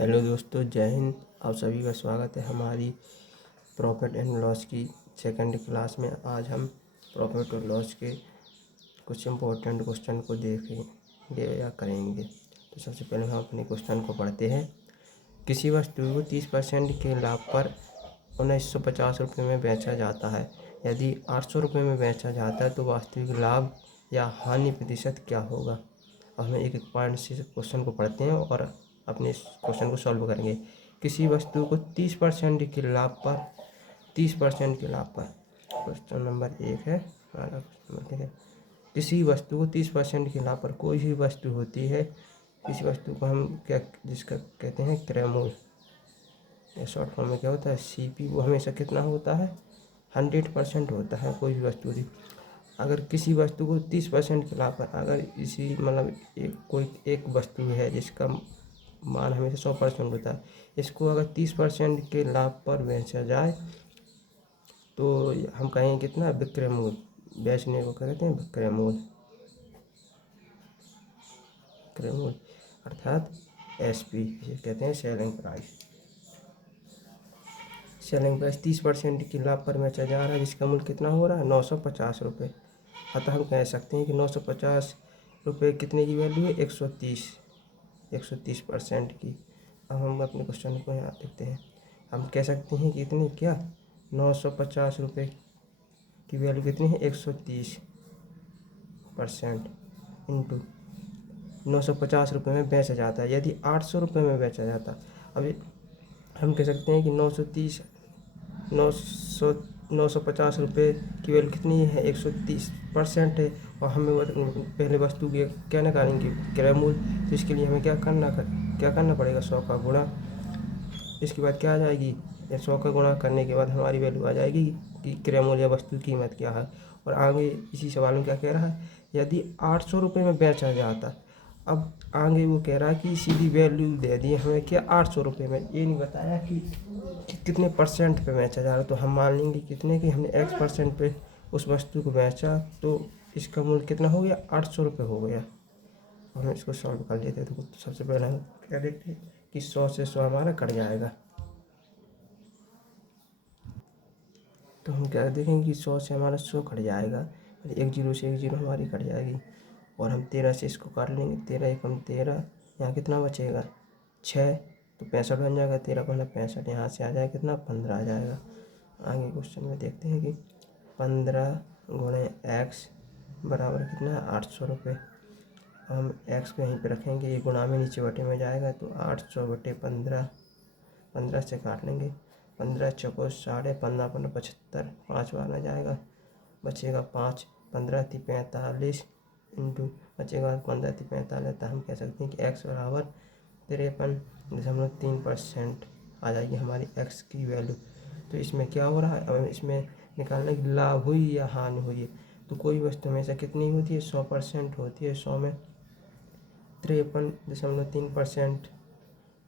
Hello दोस्तों, जय हिंद। आप सभी का स्वागत है हमारी प्रॉफिट एंड लॉस की सेकंड क्लास में। आज हम प्रॉफिट और लॉस के कुछ इम्पोर्टेंट क्वेश्चन को देखेंगे या करेंगे। तो सबसे पहले हम अपने क्वेश्चन को पढ़ते हैं। किसी वस्तु को 30% के लाभ पर 1950 रुपये में बेचा जाता है। यदि 800 रुपये में बेचा जाता है तो वास्तविक लाभ या हानि प्रतिशत क्या होगा। अब हमें एक एक पॉइंट से क्वेश्चन को पढ़ते हैं और अपने इस क्वेश्चन को सॉल्व करेंगे। किसी वस्तु को 30% के लाभ पर 30% के लाभ पर क्वेश्चन नंबर 1 है हमारा। क्वेश्चन नंबर 1 है, किसी वस्तु को 30% के लाभ पर कोई भी वस्तु होती है। किसी वस्तु को हम क्या जिसका कहते हैं क्रय मूल्य, या शॉर्ट फॉर्म में क्या होता है CP, वो हमेशा कितना होता है 100% होता है। कोई भी वस्तु थी, अगर किसी वस्तु को 30% के लाभ पर, अगर इसी मतलब एक वस्तु है जिसका मान हमेशा 100% होता है, इसको अगर 30% के लाभ पर बेचा जाए तो हम कहेंगे कितना विक्रय मूल्य। बेचने को कहते हैं विक्रय मूल्य, विक्रय मूल्य अर्थात SP, इसे कहते हैं सेलिंग प्राइस। सेलिंग प्राइस 30% के लाभ पर बेचा जा रहा है, जिसका मूल्य कितना हो रहा है 950 रुपये। अतः हम कह सकते हैं कि 950 रुपये कितने की वैल्यू है 130% की। अब हम अपने क्वेश्चन को यहाँ देखते हैं। हम कह सकते हैं कि इतनी क्या 950 रुपये की वैल्यू कितनी है 130% इंटू 950 रुपये में बेचा जाता है। यदि 800 रुपये में बेचा जाता, अभी हम कह सकते हैं कि 950 रुपये की वैल्यू कितनी है 130% है, और हमें पहले वस्तु की क्या निकालेंगे क्रय मूल्य। तो इसके लिए हमें क्या करना पड़ेगा 100 का गुणा। इसके बाद क्या आ जाएगी, 100 का गुणा करने के बाद हमारी वैल्यू आ जाएगी कि क्रय मूल्य वस्तु की कीमत क्या है। और आगे इसी सवाल में क्या कह रहा है, यदि 800 रुपये में बेचा जाता। अब आगे वो कह रहा है कि सीधी वैल्यू दे दी हमें क्या 800 रुपये में, ये नहीं बताया कि कितने परसेंट पे बेचा जा रहा है। तो हम मान लेंगे कितने कि हमने X% पे उस वस्तु को बेचा, तो इसका मूल्य कितना हो गया 800 रुपये हो गया। हम इसको सॉल्व कर लेते हैं। तो सबसे पहले हम क्या देखते हैं कि 100 से 100 हमारा कट जाएगा। तो हम क्या देखेंगे कि 100 से हमारा 100 कट जाएगा, एक जीरो से एक जीरो हमारी कट जाएगी। और हम 13 से इसको काट लेंगे, 13 एकम 13, यहाँ कितना बचेगा 6, तो 65 बन जाएगा। 13 पंद्रह 65, यहाँ से आ जाएगा कितना 15 आ जाएगा। आगे क्वेश्चन में देखते हैं कि 15 गुणे X बराबर कितना 800 रुपये। हम X को यहीं पे रखेंगे, ये गुणा में नीचे बटे में जाएगा, तो 800 बटे 15, 15 से काट लेंगे, 15 चौको 15.5, 15 15 75, 5 बार में जाएगा, बचेगा 5, 15 थी 45 इंटू बचेगा 15 थी 45। तो हम कह सकते हैं कि X बराबर 53.3% आ जाएगी हमारी X की वैल्यू। तो इसमें क्या हो रहा है, अब इसमें निकालने की लाभ हुई या हानि हुई है। तो कोई वस्तु हमेशा कितनी होती है 100% होती है, 100 में 53.3%।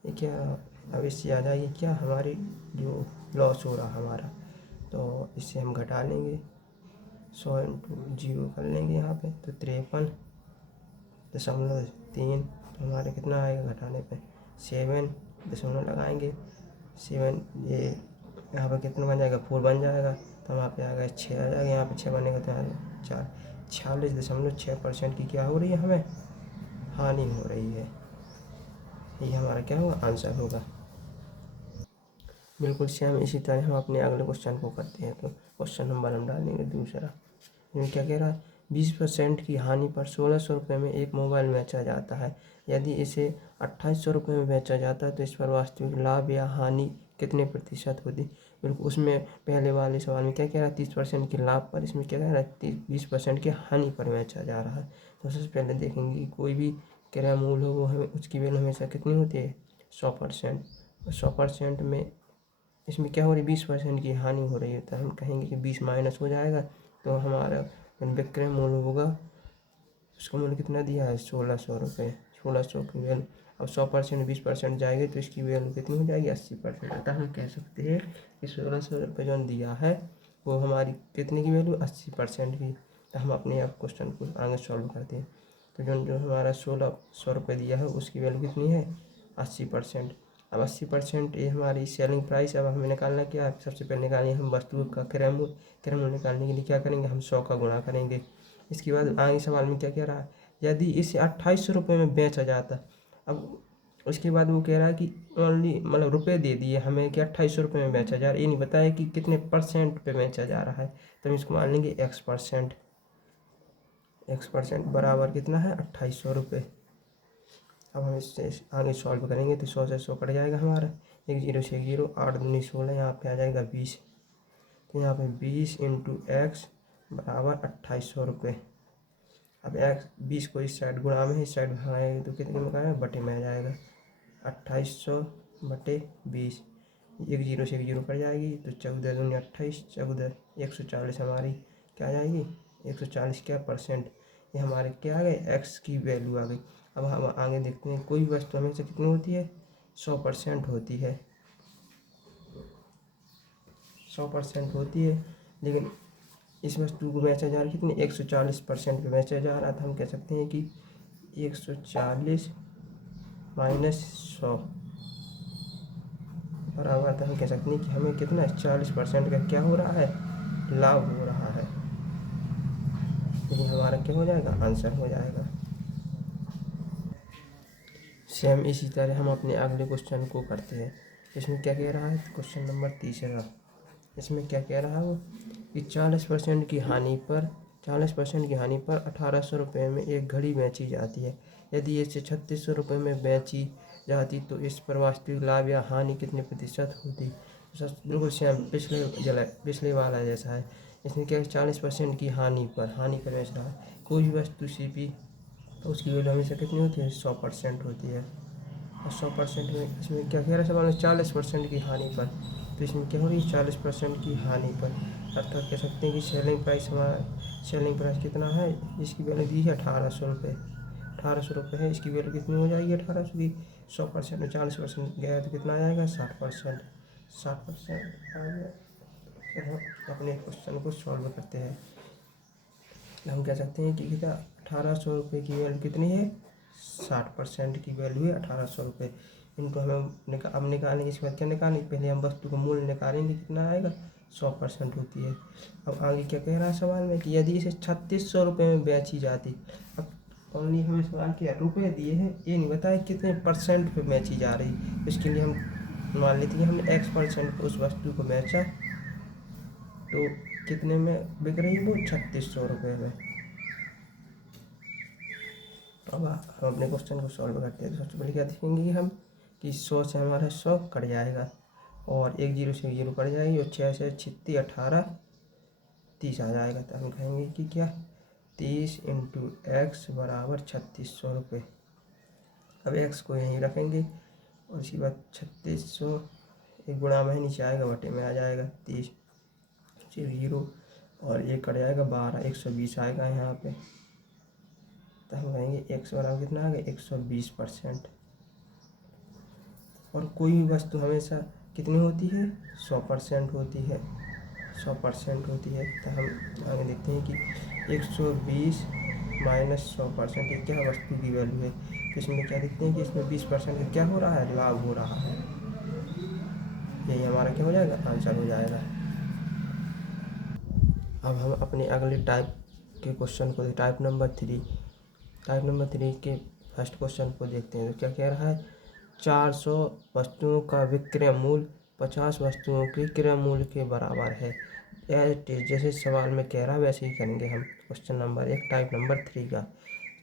ये क्या, अब इससे आ जाएगी क्या हमारी जो लॉस हो रहा हमारा, तो इससे हम घटा लेंगे 100 इंटू 0 कर लेंगे यहाँ पे, तो 53.3। तो हमारे कितना आएगा घटाने पे 7 दशमलव लगाएंगे, 7, ये यहाँ पे कितना बन जाएगा 4 बन जाएगा। तो यहाँ पे आ गया 6 आ जाएगा, यहाँ पे 6 बनेगा तो यहाँ 4, 46.6% की क्या हो रही है हमें हानि हो रही है। ये हमारा क्या होगा आंसर होगा। बिल्कुल सेम इसी तरह हम अपने अगले क्वेश्चन को करते हैं। तो क्वेश्चन नंबर हम डालेंगे दूसरा। इसमें क्या कह रहा है, 20% की हानि पर 1600 रुपये में एक मोबाइल बेचा जाता है। यदि इसे 2800 रुपये में बेचा जाता है तो इस पर वास्तविक लाभ या हानि कितने प्रतिशत होती। बिल्कुल उसमें पहले वाले सवाल में क्या कह रहा है 30% के लाभ पर, इसमें क्या कह रहा है 20% की हानि पर बेचा जा रहा है। तो सबसे पहले देखेंगे कि कोई भी क्रय मूल्य हो वो हमें उसकी वैल्यू हमेशा कितनी होती है 100%। 100% में इसमें क्या हो रही है 20% की हानि हो रही है। तो हम कहेंगे कि 20 माइनस हो जाएगा, तो हमारा विक्रय मूल्य होगा, उसका मूल्य कितना दिया है 1600 रुपये। 1600 की वैल्यू अब 100% 20% जाएगी तो इसकी वैल्यू कितनी हो जाएगी 80%। अतः हम कह सकते हैं कि 1600 रुपये जो दिया है वो हमारी कितने की वैल्यू 80% की। तो हम अपने आप क्वेश्चन को आगे सॉल्व करते हैं। तो जो हमारा 1600 रुपये दिया है उसकी वैल्यू कितनी है 80%। अब 80% ये हमारी सेलिंग प्राइस। अब हमें निकालना क्या है, सबसे पहले निकालेंगे हम वस्तु का क्रय मूल्य। क्रय मूल्य निकालने के लिए क्या करेंगे, हम 100 का गुणा करेंगे। इसके बाद आगे सवाल में क्या कह रहा है, यदि इसे 2800 रुपये में बेचा जाता। अब उसके बाद वो कह रहा है कि ओनली मतलब रुपए दे दिए हमें कि 2800 रुपये में बेचा जा रहा है, ये नहीं बताया कि कितने परसेंट पे बेचा जा रहा है। तो हम इसको मान लेंगे x%। x% बराबर कितना है, 2800 रुपये। अब हम इससे आगे सॉल्व करेंगे तो 100 से 100 कट जाएगा हमारा, 1 0 से 1 0, 8 दूनी 16, यहाँ पे आ जाएगा 20। तो यहाँ पे 20 इंटू एक्स बराबर 2800 रुपये। अब एक्स 20 को इस साइड गुणा में, इस साइड भागेंगे तो कितने में आएगा, बटे में आ जाएगा 2800 बटे 20। 1 0 से 1 0 कट जाएगी तो 14 दूनी 28, 14 140 हमारी क्या आ जाएगी, 140 क्या परसेंट। ये हमारे क्या आ गए, एक्स की वैल्यू आ गई। अब हम आगे देखते हैं, कोई वस्तु हमेशा कितनी होती है, 100% होती है, 100% होती है। लेकिन इस वस्तु को बेचा जा रहा है कितने, 140% पे बेचा जा रहा था। हम कह सकते हैं कि 140 माइनस 100 बराबर था, हम कह सकते हैं कि हमें कितना 40% का क्या हो रहा है, लाभ हो रहा है। लेकिन हमारा क्या हो जाएगा, आंसर हो जाएगा। सेम इसी तरह हम अपने अगले क्वेश्चन को करते हैं। इसमें क्या कह रहा है, क्वेश्चन नंबर 3। इसमें क्या कह रहा है वो कि 40% की हानि पर 1800 रुपये में एक घड़ी बेची जाती है। यदि इसे 3600 रुपये में बेची जाती तो इस पर वास्तविक लाभ या हानि कितने प्रतिशत होती। बिल्कुल सेम पिछले वाला जैसा है। इसमें क्या 40% की हानि पर बेच रहा है। कोई भी वस्तु CP तो उसकी वैल्यू हमेशा कितनी होती है, 100% होती है। और 100% में इसमें क्या कह रहा है सवाल में, 40% की हानि पर। तो इसमें क्या हो रही है, 40% की हानि पर। अर्थात कह सकते हैं कि सेलिंग प्राइस कितना है, इसकी वैल्यू दी है 1800 रुपये। 1800 रुपये है, इसकी वैल्यू कितनी हो जाएगी 1800 की। 100% में 40% गया तो कितना आ जाएगा, 60%। 60% आ गया। फिर हम अपने क्वेश्चन को सॉल्व करते हैं। हम कह सकते हैं कि कितना, 1800 रुपये की वैल्यू कितनी है, 60% की वैल्यू है 1800 रुपये। इनको हमें अब निकालेंगे। इसके बाद क्या निकालेंगे, पहले हम वस्तु का मूल्य निकालेंगे, कितना आएगा, 100% होती है। अब आगे क्या कह रहा है सवाल में कि यदि इसे 3600 रुपये में बेची जाती। अब ओनली हमें सवाल किया रुपये दिए हैं, ये नहीं बताया कितने परसेंट पे बेची जा रही। इसके लिए हम मान लेते हैं हमने x% उस वस्तु को बेचा तो कितने में बिक रही है वो, 3600 रुपये में। अब हम अपने क्वेश्चन को सॉल्व करते हैं। तो सबसे पहले क्या देखेंगे हम कि 100 से हमारा 100 कट जाएगा, और 1 0 से 0 कट जाएगी, और 6 से 36 18 30 आ जाएगा। तो हम कहेंगे कि क्या, 30 इंटू एक्स बराबर 3600 रुपये। अब एक्स को यहीं रखेंगे, और उसके बाद 3600 एक गुणा में नीचे आएगा, बटे में आ जाएगा 30 से 0, और एक कट जाएगा 12, 120 आएगा यहाँ पे। तो हम कहेंगे एक्स बराबर कितना आ गया, 120%। और कोई भी वस्तु हमेशा कितनी होती है, 100% होती है, 100% होती है। तो हम आगे देखते हैं कि 120 माइनस 100% ये क्या वस्तु की वैल्यू है। तो इसमें क्या देखते हैं कि इसमें 20% का क्या हो रहा है, लाभ हो रहा है। यही हमारा क्या हो जाएगा, आंसर हो जाएगा। अब हम अपने अगले टाइप के क्वेश्चन को, टाइप नंबर 3 के फर्स्ट क्वेश्चन को देखते हैं। तो क्या कह रहा है, 400 वस्तुओं का विक्रय मूल्य 50 वस्तुओं के क्रय मूल्य के बराबर है। जैसे सवाल में कह रहा है वैसे ही करेंगे हम। क्वेश्चन नंबर 1 टाइप नंबर 3 का,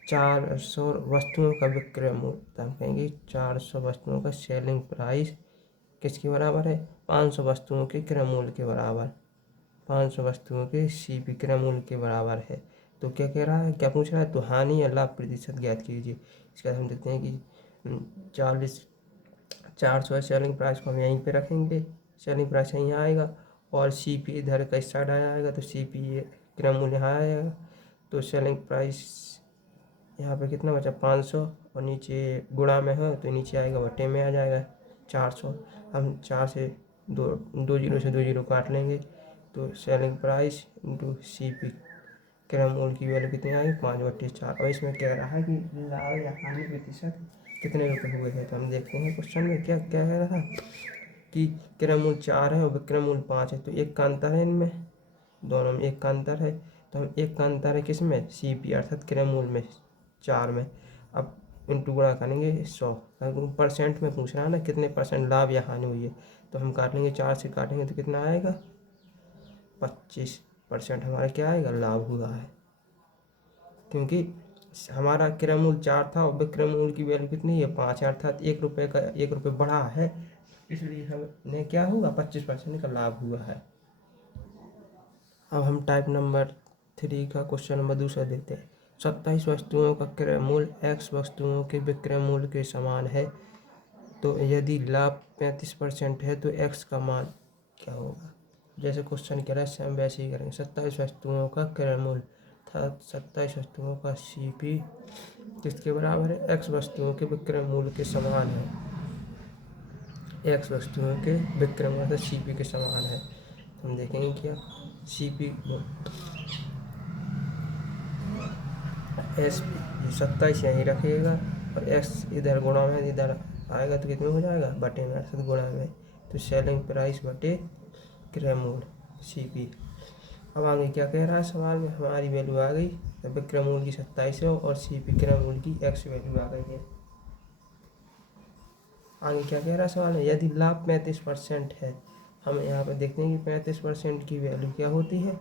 400 वस्तुओं का विक्रय मूल्य। तो हम कहेंगे 400 वस्तुओं का सेलिंग प्राइस किसके बराबर है, 500 वस्तुओं के क्रय मूल्य के बराबर, 500 वस्तुओं के CP क्रय मूल्य के बराबर है। तो क्या कह रहा है, क्या पूछ रहा है, तो हानि या लाभ प्रतिशत ज्ञात कीजिए। इसके बाद हम देखते हैं कि 400 सेलिंग प्राइस को हम यहीं पे रखेंगे, सेलिंग प्राइस यहीं आएगा, और CP इधर का इस साइड आएगा, तो CP क्रय मूल्य यहाँ आएगा। तो सेलिंग प्राइस यहाँ पे कितना बचा, 500, और नीचे गुणा में है तो नीचे आएगा, बटे में आ जाएगा 400। हम 4 से 2 0 से 2 0 काट लेंगे, तो सेलिंग प्राइस इंटू CP क्रय मूल्य की वैल्यू कितनी आएगी, 5/4। और इसमें कह रहा है कि लाभ या हानि प्रतिशत कितने रुपए हुए हैं। तो हम देखते हैं क्वेश्चन में क्या क्या कह रहा कि क्रय मूल्य 4 है और विक्रय मूल्य 5 है, तो एक का अंतर है इनमें, दोनों में एक का अंतर है। तो हम एक का अंतर है किसमें, CP अर्थात क्रय मूल्य में 4 में। अब इंटू गुणा करेंगे 100, परसेंट में पूछ रहा है ना कितने परसेंट लाभ या हानि हुई है। तो हम काटेंगे 4 से काटेंगे तो कितना आएगा, 25% हमारा क्या आएगा, लाभ हुआ है। क्योंकि हमारा क्रय मूल्य 4 था और विक्रय मूल्य की वैल्यू कितनी है, 5 है, अर्थात 1 रुपये का 1 रुपये बढ़ा है, इसलिए हमें क्या होगा, 25% का लाभ हुआ है। अब हम टाइप नंबर 3 का क्वेश्चन नंबर दूसरा देखते हैं। 27 वस्तुओं का क्रय मूल्य X वस्तुओं के विक्रय मूल्य के समान है, तो यदि लाभ 35% है तो X का मान क्या होगा। जैसे क्वेश्चन कह रहा है सेम वैसे ही करेंगे। 27 वस्तुओं का क्रय मूल्य था, 27 वस्तुओं का CP किसके बराबर है, X वस्तुओं के विक्रय मूल्य के समान है। X वस्तुओं के विक्रय मूल्य CP के समान है। हम देखेंगे क्या, CP SP 27 यहीं रखिएगा और X इधर गुणा में इधर आएगा तो कितने हो जाएगा, बटे में, अर्थात गुणा में। तो सेलिंग प्राइस बटे क्रय मूल्य CP। अब आगे क्या कह रहा है सवाल में, हमारी वैल्यू आ गई, तो विक्रय मूल्य की 27 है और CP क्रय मूल्य की X वैल्यू आ गई है। आगे क्या कह रहा है सवाल में, यदि लाभ 35% है, हम यहाँ पर देखते हैं कि 35% की वैल्यू क्या होती है,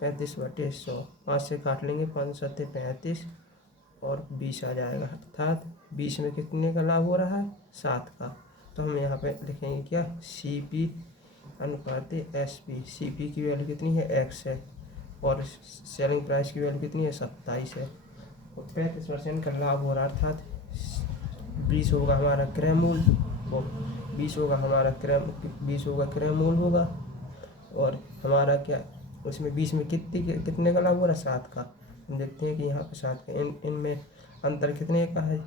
35/100, 5 से काट लेंगे, 5 सत्ते 35 और 20 आ जाएगा, अर्थात 20 में कितने का लाभ हो रहा है, 7 का। तो हम यहाँ पे लिखेंगे क्या, CP अनुपात SP। CP की वैल्यू कितनी है, X है, और सेलिंग प्राइस की वैल्यू कितनी है, 27 है, और 35% का लाभ हो रहा है, अर्थात 20 होगा हमारा क्रय मूल्य, और 20 होगा हमारा क्रय मूल्य होगा, और हमारा क्या, उसमें 20 में कितने का लाभ हो रहा है, 7 का। हम देखते हैं कि यहाँ पे 7 का, इनमें अंतर कितने का है,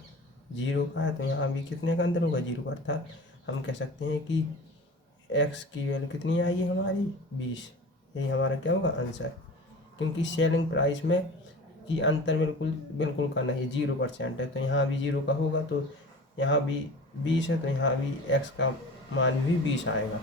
0 का है, तो यहाँ भी कितने का अंतर होगा, 0 का। अर्थात हम कह सकते हैं कि X की वैल्यू कितनी आई है हमारी, 20। यही हमारा क्या होगा, आंसर। क्योंकि सेलिंग प्राइस में कि अंतर बिल्कुल का नहीं, 0% है, तो यहाँ भी 0 का होगा, तो यहाँ भी 20 है, तो यहाँ भी X का मान भी 20 आएगा।